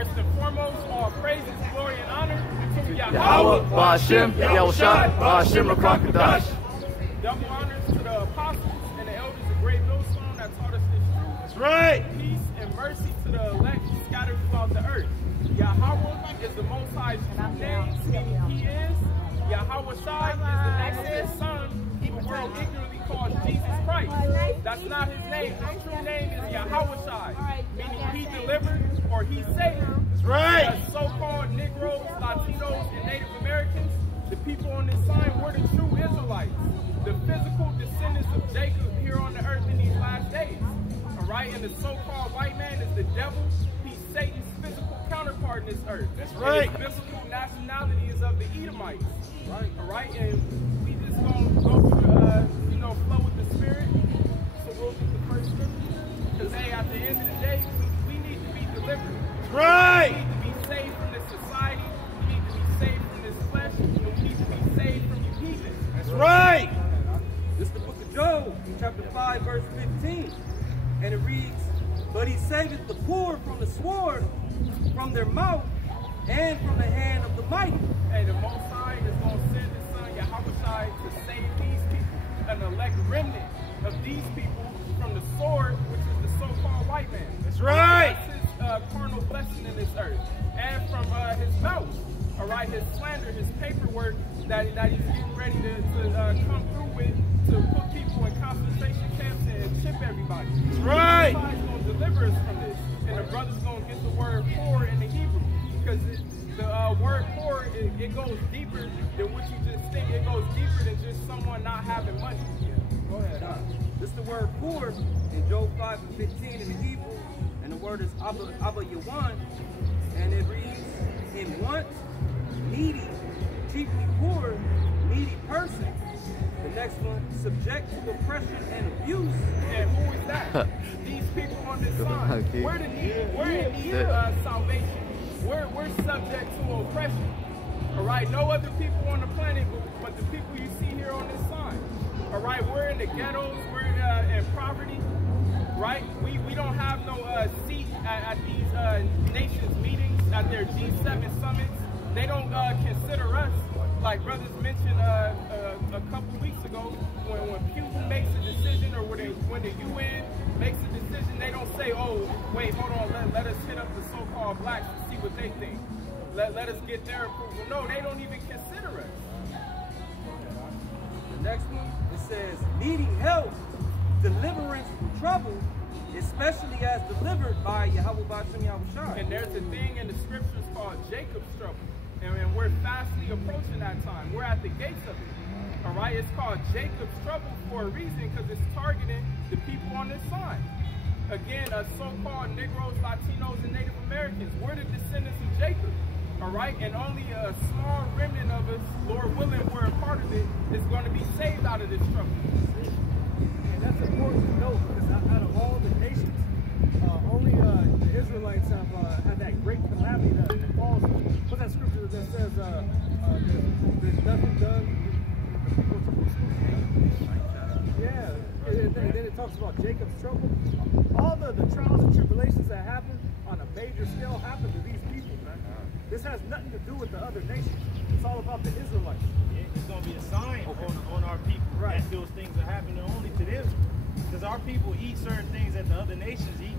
First and foremost, all praises, glory, and honor to Yahweh, Ba'ashem, Yahushua, Ba'ashem, Rakakadash. Double honors to the apostles and the elders of Great Millstone that taught us this truth. That's right. Peace and mercy to the elect scattered throughout the earth. Yahweh is the Most High's true name, meaning He is. Yahweh Shai is the name of His Son, who the world ignorantly calls Jesus Christ. That's not His name. His true name is Yahweh Shai, meaning He delivered or He saved. That's right. So-called Negroes, Latinos, and Native Americans, the people on this sign were the true Israelites, the physical descendants of Jacob here on the earth in these last days. All right, and the so-called white man is the devil. He's Satan's physical counterpart in this earth. That's right. And his physical nationality is of the Edomites. Right. All right, and we just gonna go through the, flow with the spirit. So we'll get the first scripture. Because hey, at the end of the day, we need to be delivered. That's right. We need to be saved from this society. We need to be saved from this flesh. And we need to be saved from you heathens. That's right. This is the book of Job, chapter 5, verse 15. And it reads, "But he saveth the poor from the sword, from their mouth, and from the hand of the mighty." Hey, the Most High is going to send His Son, Yahweh Shai, to save these people, an elect remnant of these people from the sword, which is the so-called white man. That's right. That's His carnal blessing in this earth. And from His mouth, all right, His slander, His paperwork that He's getting ready to come through with to put people in concentration camps and chip everybody. That's right. He's going to deliver us from this. And the brother's going to get the word poor in the Hebrew. Because the word poor, it goes deeper than what you just think. It goes deeper than just someone not having money. Yeah. Go ahead. This is the word poor in Job 5 and 15 in the Hebrew. And the word is Abba Yawan. And it reads, "In want, needy, chiefly poor, needy person." The next one, subject to oppression and abuse. And who is that? These people on this side. We're the needy. We're in need of salvation. We're subject to oppression. All right, no other people on the planet but the people you see here on this side. All right, we're in the ghettos. We're in poverty. Right? We don't have no seat at these nations meetings, at their G7 summits. They don't consider us. Like brothers mentioned a couple weeks ago, when Putin makes a decision, or when the UN makes a decision, they don't say, "Oh, wait, hold on, let us hit up the so-called blacks and see what they think. Let us get their approval." No, they don't even consider us. The next one, it says, "Needing help, deliverance from trouble, especially as delivered by Yahweh Ba'ashem Yahushua." And there's a thing in the scriptures called Jacob's trouble. And we're fastly approaching that time. We're at the gates of it. All right? It's called Jacob's trouble for a reason, because it's targeting the people on this side. Again, so-called Negroes, Latinos, and Native Americans. We're the descendants of Jacob. All right? And only a small remnant of us, Lord willing, we're a part of it, is going to be saved out of this trouble. And that's important to note, because out of all the nations, only the Israelites have had that great calamity that falls. What's that scripture that says there's nothing done? Yeah, and then it talks about Jacob's trouble. All the trials and tribulations that happen on a major scale happen to these people, man. This has nothing to do with the other nations. It's all about the Israelites. It's going to be a sign on our people that those things are happening only to them. Because our people eat certain things that the other nations eat.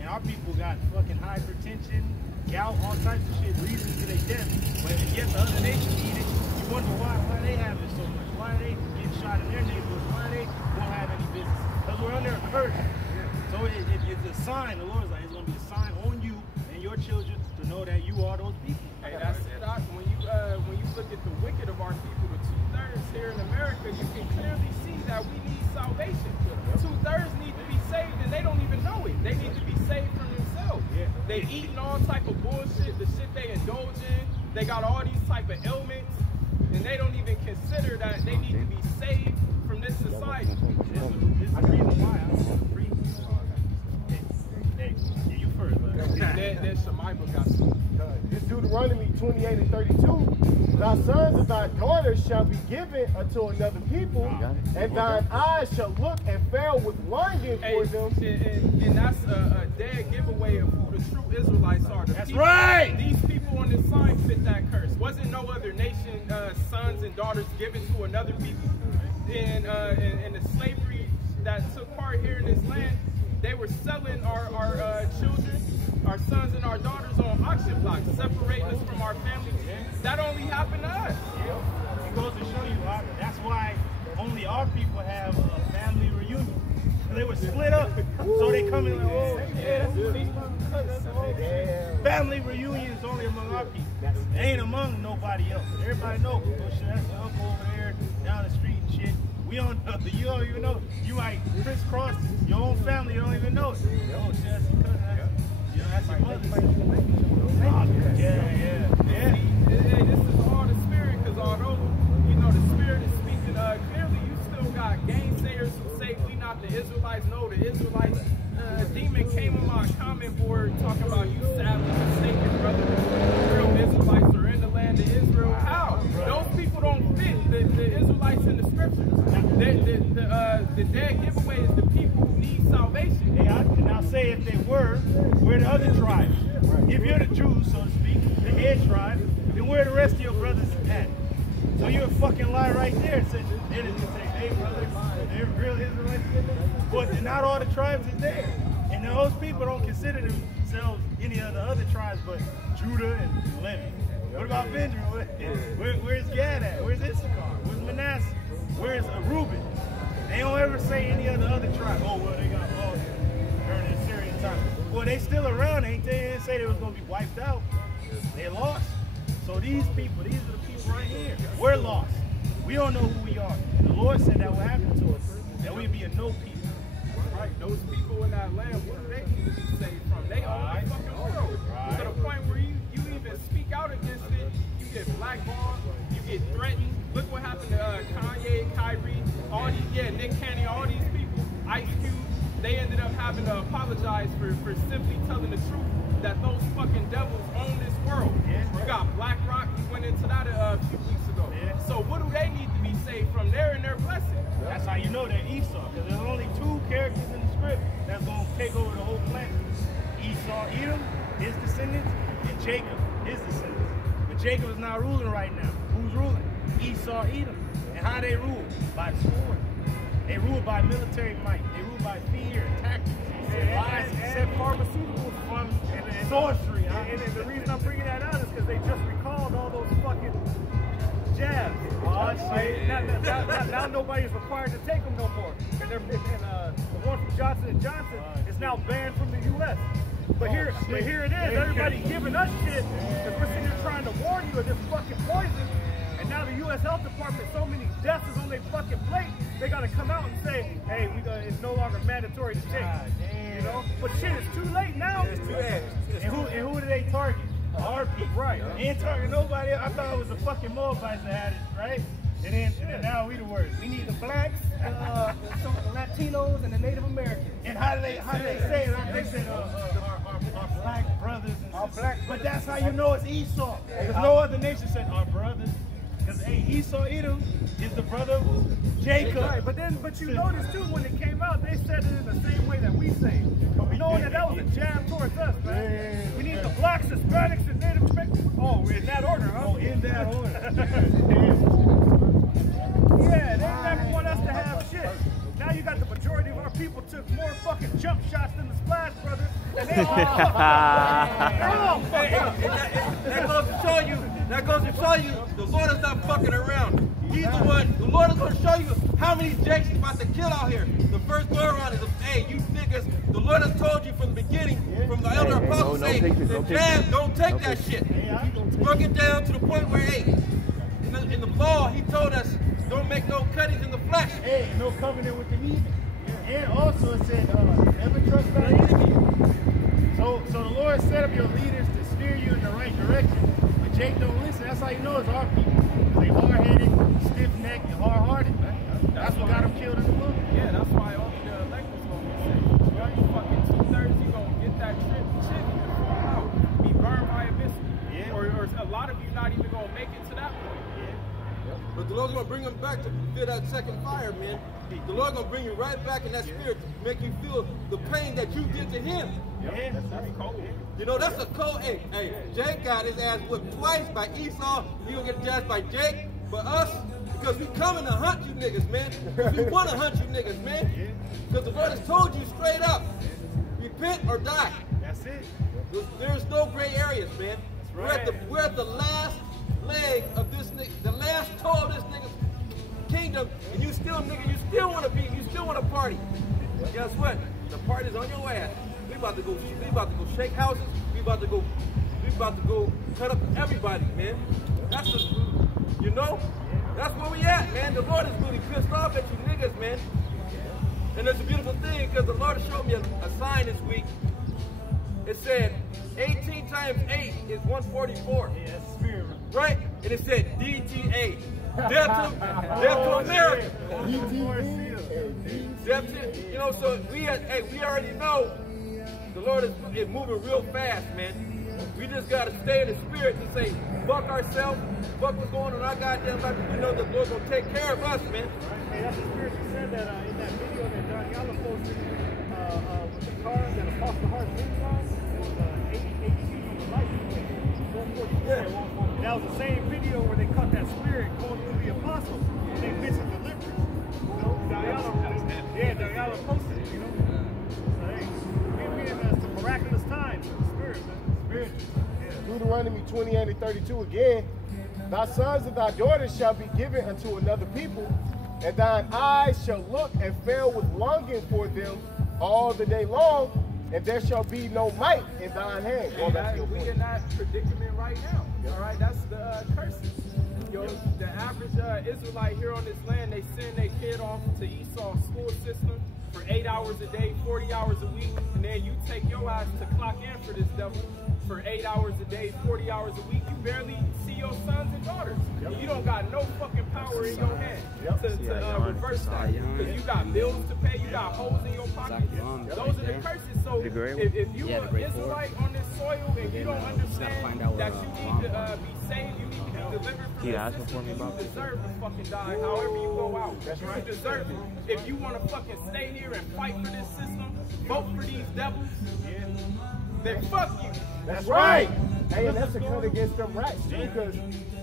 And our people got fucking hypertension, gout, all types of shit, reasons to their death. But yet the other nations eat it. You wonder why they have it so much. Why are they getting shot in their neighborhoods? Why they don't have any business? Because we're under a curse. So it's a sign. The Lord's like, it's going to be a sign on you and your children to know that you are those people. Hey, that's it. When you look at the wicked of our people, the 2/3 here in America, you can clearly see that we need salvation. 2/3 need to be saved, and they don't even know it. They need to be saved from themselves. They eating all type of bullshit, the shit they indulge in. They got all these type of ailments, and they don't even consider that they need to be saved from this society. This is the reason why I want to preach. Hey, you first. Then Shemaiah got some. It's Deuteronomy 28 and 32. Thy sons and thy daughters shall be given unto another people, and thine eyes shall look and fail with longing for them. And that's a dead giveaway of who the true Israelites are. That's right. These people on this sign fit that curse. Wasn't no other nation sons and daughters given to another people in the slavery that took part here in this land. They were selling our children, our sons and our daughters on auction blocks, separating us from our families. That only happened to us. It goes to show you, that's why only our people have a family reunion. They were split up, so they come in like, oh, yeah. Family reunion is only among our people. It ain't among nobody else. Everybody knows, oh shit, that's your uncle over there down the street and shit. We don't, you don't even know. You might crisscross your own family, you don't even know it. Oh shit, that's your cousin. You know, that's your mother. Yeah. Hey, this is all the spirit, because although, you know, the spirit is speaking clearly, you still got gainsayers who say we not the Israelites. No, the Israelites. Demon came on my comment board talking about you sadly mistaken, brother. The real Israelites are in the land of Israel. How? Those people don't fit the Israelites in the scriptures. The dead giveaway is the people who need salvation. Hey, and I'll say if they were, we're the other tribes. If you're the Jews, so to speak, the head tribe, then where the rest of your brothers at? So you're a fucking lie right there. They didn't say, hey brother, they're real Israelites. But not all the tribes is there. And those people don't consider themselves any of the other tribes but Judah and Levi. What about Benjamin? Where's Gad at? Where's Issachar? Where's Manasseh? Where's Reuben? They don't ever say any of the other tribes. Oh, well, they got lost during the Assyrian time. Well, they still around, ain't they? They didn't say they was going to be wiped out. They lost. So these people, these are the people right here. We're lost. We don't know who we are. And the Lord said that would happen to us. That we'd be a no people. Right, those people in that land, what do they need to be saved from? They own the fucking world. To the point where you even speak out against it, you get blackballed, you get threatened. Look what happened to Kanye, Kyrie, all these, Nick Cannon, all these people, Ice Cube. They ended up having to apologize for simply telling the truth that those fucking devils own this world. You got BlackRock, you went into that a few weeks ago. So what do they need to be saved from? They're in their blessing. That's how you know they're Esau, because there's only two characters in the script that's going to take over the whole planet. Esau, Edom, his descendants, and Jacob, his descendants. But Jacob is not ruling right now. Who's ruling? Esau, Edom. And how they rule? By sword. They rule by military might. They rule by fear and tactics. And pharmaceuticals. And sorcery. And the reason I'm bringing that out is because they just recalled all those fucking jabs. Now nobody's required to take them no more. And the one from Johnson & Johnson is now banned from the U.S. But here it is. Everybody giving us shit because we're sitting here trying to warn you of this fucking poison. And now the U.S. Health Department, so many deaths is on their fucking plate, they got to come out and say, hey, it's no longer mandatory to take. You know? But shit, it's too late now. It's too late. And who do they target? Our people. Right. They ain't targeting nobody else. I thought it was the fucking Moabites that had it, right? And then now we the worst. We need the blacks, some Latinos, and the Native Americans. And how do they say it? They said our black brothers. But that's how you know it's Esau. Because no other nation said our brothers. Because Esau Edom is the brother of Jacob. Right, but you notice too when it came out, they said it in the same way that we say it. Knowing that was a jab towards us, man. We need the blacks, Hispanics, and Native Americans. Oh, in that order, huh? Oh, in that order. Yeah, they never want us to have shit. Now you got the majority of our people took more fucking jump shots than the Splash Brothers, and they all fucked up. That goes to show you, the Lord is not fucking around. He's the one. The Lord is going to show you how many Jakes he's about to kill out here. The first go around is, hey, you niggas. The Lord has told you from the beginning, from the elder apostles, don't take that shit. He broke it down to the point where, hey, in the law, he told us, don't make no cuttings in the flesh. Hey, no covenant with the heathen. And also it said, never trust thy enemy. So the Lord set up your leaders to steer you in the right direction. But Jake don't listen. That's how you know it's our people. They hard-headed, stiff-necked, and hard-hearted. That's what got them killed in the movie. Yeah, that's why only the electors gonna be saved. You fucking 2/3, you gonna get that shit make it to that point. But the Lord's going to bring them back to feel that second fire, man. The Lord's going to bring you right back in that spirit to make you feel the pain that you did to him. That's cold. You know, that's a cold. Hey, Jake got his ass whipped twice by Esau. He going to get his ass by Jake. For us, because we coming to hunt you niggas, man. We want to hunt you niggas, man. Because the Lord has told you straight up, repent or die. That's it. There's no gray areas, man. Right. We're at the last leg of this nigga, the last toe of this nigga's kingdom, and you still want to party. But guess what? The party's on your ass. We about to go shake houses. We about to go cut up everybody, man. That's just, you know, that's where we at, man. The Lord is really pissed off at you niggas, man. And it's a beautiful thing because the Lord showed me a sign this week. It said 18 times 8 is 144. Yeah, that's spirit. Right? And it said DTA. Death to America. Death to, you know, so we already know the Lord is moving real fast, man. We just got to stay in the spirit to say, fuck ourselves, fuck what's going on in our goddamn life. We know the Lord going to take care of us, man. Hey, that's the spirit you said that in that video that John Gallup posted with the car that Apostle Hart lives on. It was 80 on the license plate. 144. That was the same video where they caught that spirit going through the apostles. And they mentioned deliverance. You know, Gallup posted it, you know. So, hey, we're in some miraculous times in the spirit, man. Deuteronomy 28 and 32 again. Thy sons and thy daughters shall be given unto another people, and thine eyes shall look and fail with longing for them all the day long, and there shall be no might in thine hand. We in that predicament right now. All right, that's the curses. Yo, the average Israelite here on this land, they send their kid off to Esau's school system for 8 hours a day, 40 hours a week, and then you take your ass to clock in for this devil for 8 hours a day, 40 hours a week. You barely see your sons and daughters. And you don't got no fucking power in your hand to reverse that. Because you got bills to pay, you got holes in your pocket. Those are the curses. So if you are an Israelite on this soil and you don't understand that you need to be saved, you need to be delivered from this system, you deserve to fucking die however you go out. You deserve it. If you want to fucking stay here and fight for this system, vote for these devils, then fuck you. That's right. Hey, and that's a cut against them rats too, because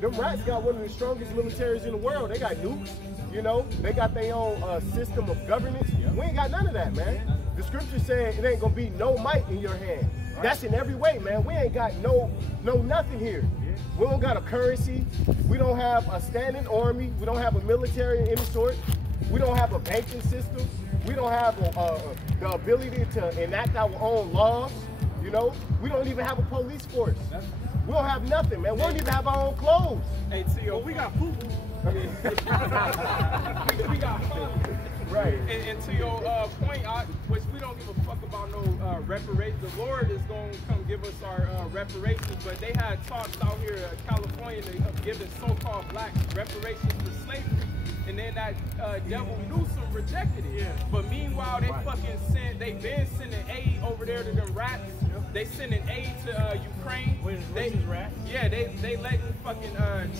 them rats got one of the strongest militaries in the world. They got nukes, you know. They got their own system of governance. We ain't got none of that, man. The scripture said it ain't gonna be no might in your hand. That's in every way, man. We ain't got no nothing here. We don't got a currency. We don't have a standing army. We don't have a military of any sort. We don't have a banking system. We don't have the ability to enact our own laws. You know, we don't even have a police force. We don't have nothing, man. We don't even have our own clothes. Hey, Tio, we got food. we got food. Right. And to your point, which we don't give a fuck about no reparations. The Lord is going to come give us our reparations, but they had talks out here in California of giving so-called black reparations for slavery. And then that devil Newsom rejected it. But meanwhile, they've been sending aid over there to them rats. They sending aid to Ukraine. Which is rats? Yeah, they letting fucking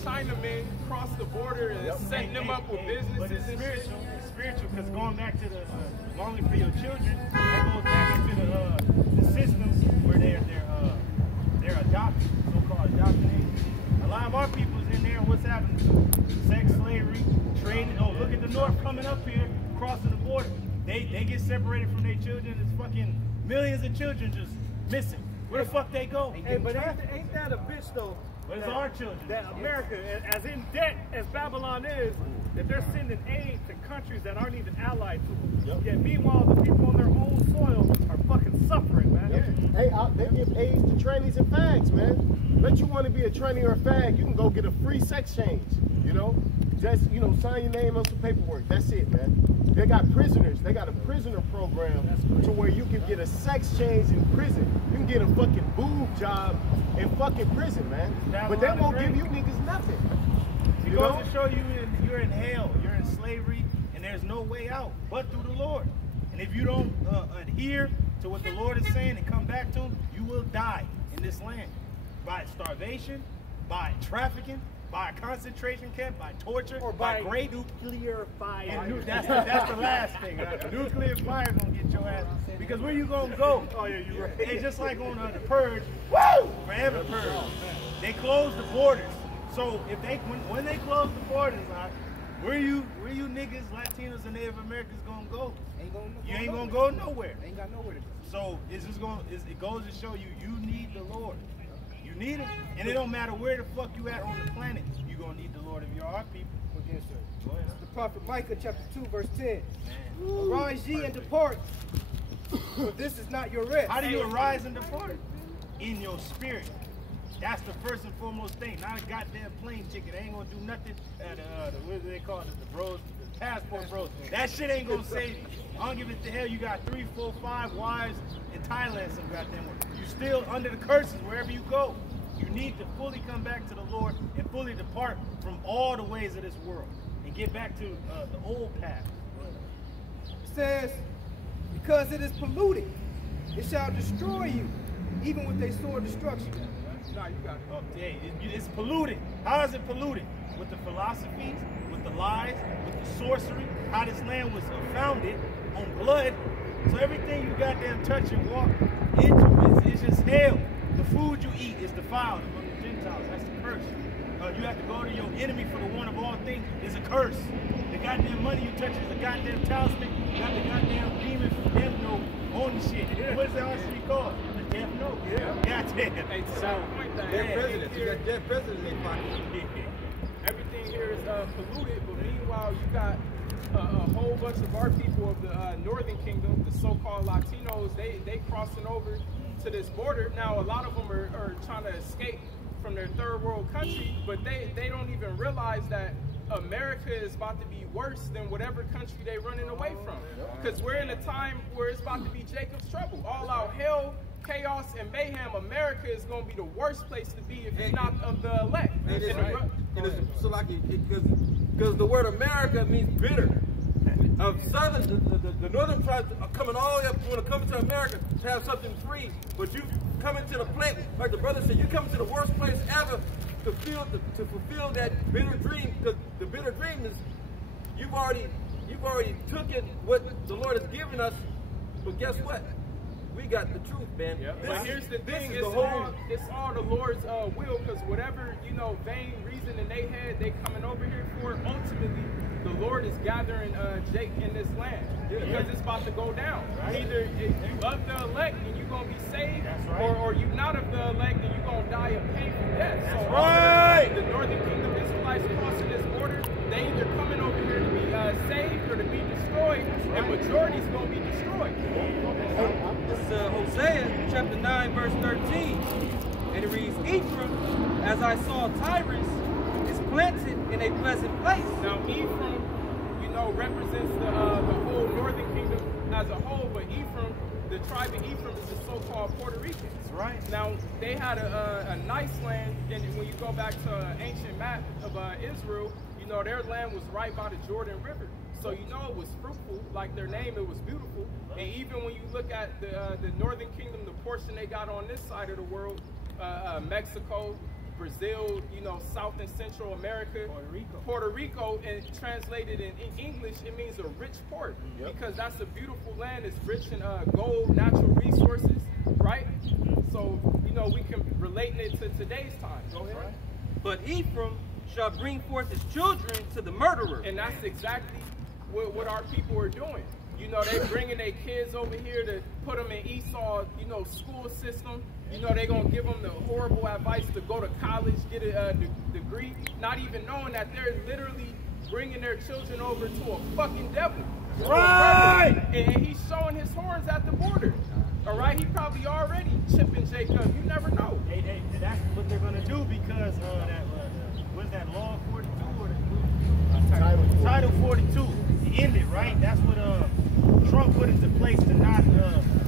Chinamen cross the border and setting them up with businesses. But it's spiritual, because going back to the longing for your children, that goes back into the systems where they're adopted, so-called adopted. A lot of our people's in there. What's happening? Sex, slavery, trading. Oh, look at the North coming up here, crossing the border. They get separated from their children. It's fucking millions of children just missing. Where the fuck they go? Hey, but ain't that a bitch though? But it's our children. That America, as in debt as Babylon is, that they're sending aid to countries that aren't even allied to them. Yet meanwhile, the people on their own soil are fucking suffering, man. Hey, they give aids to trannies and fags, man. Bet you want to be a tranny or a fag, you can go get a free sex change, you know? Just, you know, sign your name on some paperwork. That's it, man. They got prisoners. They got a prisoner program to where you can get a sex change in prison. You can get a fucking boob job in fucking prison, man. But they won't give you niggas nothing. It goes to show you you're in hell, you're in slavery, and there's no way out but through the Lord. And if you don't adhere to what the Lord is saying and come back to Him, you will die in this land by starvation, by trafficking, by a concentration camp, by torture, Or by great nuclear fire. and that's the last thing. Nuclear fire gonna get your ass. Because where you gonna go? Oh yeah, you're right. It's just like on the purge. Woo! Forever purge. They closed the borders. So if they when they close the borders, where you niggas, Latinos, and Native Americans gonna go? You ain't gonna go nowhere. Ain't got nowhere to go. So it's just it goes to show you need the Lord. You need him, and it don't matter where the fuck you at on the planet. You gonna need the Lord if you're our people. Yes, sir. Go ahead. The prophet Micah chapter 2 verse 10. Arise ye and depart, for this is not your rest. How do you arise and depart? In your spirit. That's the first and foremost thing. Not a goddamn plane ticket. They ain't gonna do nothing. What do they call it? The bros, the passport bros. That shit ain't gonna save you. I don't give it to hell. You got 3, 4, 5 wives in Thailand, some goddamn way. You still under the curses wherever you go. You need to fully come back to the Lord and fully depart from all the ways of this world and get back to the old path. It says, because it is polluted, it shall destroy you, even with a sword destruction. Nah, you got it. Oh, yeah, it's polluted. How is it polluted? With the philosophies, with the lies, with the sorcery, how this land was founded on blood. So everything you goddamn touch and walk into is just hell. The food you eat is defiled among the Gentiles. That's the curse. You have to go to your enemy for the one of all things is a curse. The goddamn money you touch is a goddamn talisman. You got the goddamn demon from Death Note on the shit. Yeah. What is that RC called? The Death Note. Yeah. Goddamn. Hey, to that point, that Dead presidents. You got dead presidents in their pocket. everything here is polluted, but meanwhile you got a whole bunch of our people of the Northern Kingdom, the so-called Latinos, they crossing over to this border. Now a lot of them are trying to escape from their third world country, but they don't even realize that America is about to be worse than whatever country they're running away from. Because we're in a time where it's about to be Jacob's trouble. All out hell, chaos, and mayhem. America is going to be the worst place to be if you're not of the elect. Because the word America means bitter. Of the northern tribes are coming all the way up. You want to come to America to have something free, but you come into the place, like the brother said, you come to the worst place ever to fulfill that bitter dream. Because the bitter dream is you've already taken what the Lord has given us, but guess what? We got the truth, man. Yep. But here's the thing: it's all the Lord's will. Because whatever vain reasoning they had, they coming over here for. Ultimately, the Lord is gathering Jake in this land because it's about to go down. Right. Either you of the elect and you're gonna be saved, or you not of the elect and you're gonna die a painful death. That's so right. The Northern Kingdom Israelites crossing this border, they either coming over here to be saved or to be destroyed, and majority's gonna be destroyed. This is Hosea chapter 9 verse 13, and it reads, Ephraim, as I saw Tyrus, is planted in a pleasant place. Now Ephraim, represents the whole Northern Kingdom as a whole, but Ephraim, the tribe of Ephraim is the so-called Puerto Ricans. That's right. Now they had a nice land, and when you go back to an ancient map of Israel, their land was right by the Jordan River. So it was fruitful, like their name, it was beautiful. And even when you look at the Northern Kingdom, the portion they got on this side of the world, Mexico, Brazil, South and Central America, Puerto Rico, and translated in English, it means a rich port, because that's a beautiful land. It's rich in gold, natural resources, right? So, we can relate it to today's time. Go ahead. Right. But Ephraim shall bring forth his children to the murderer. And that's exactly what our people are doing. They bringing their kids over here to put them in Esau's, school system. They're going to give them the horrible advice to go to college, get a degree, not even knowing that they're literally bringing their children over to a fucking devil. Right! And he's showing his horns at the border. All right? He probably already chipping Jacob. You never know. Hey, that's what they're going to do because what's that, Law 42 or Title 42? It ended, right? That's what Trump put into place to not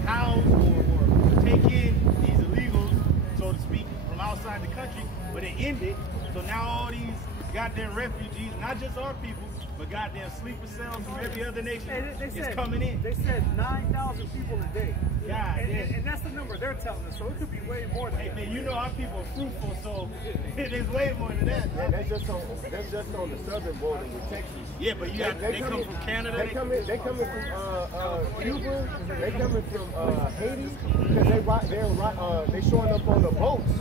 house or take in these illegals, so to speak, from outside the country, but it ended. So now all these goddamn refugees, not just our people, but goddamn sleeper cells from every other nation They is said, coming in. They said 9,000 people a day. God, and that's the number they're telling us, so it could be way more than Hey that. man, you know our people are fruitful, so it is way more than that. Yeah, that's just on the southern border with Texas. Yeah, but you have, they come from Canada. They coming from Cuba. They coming from Haiti because they showing up on the boats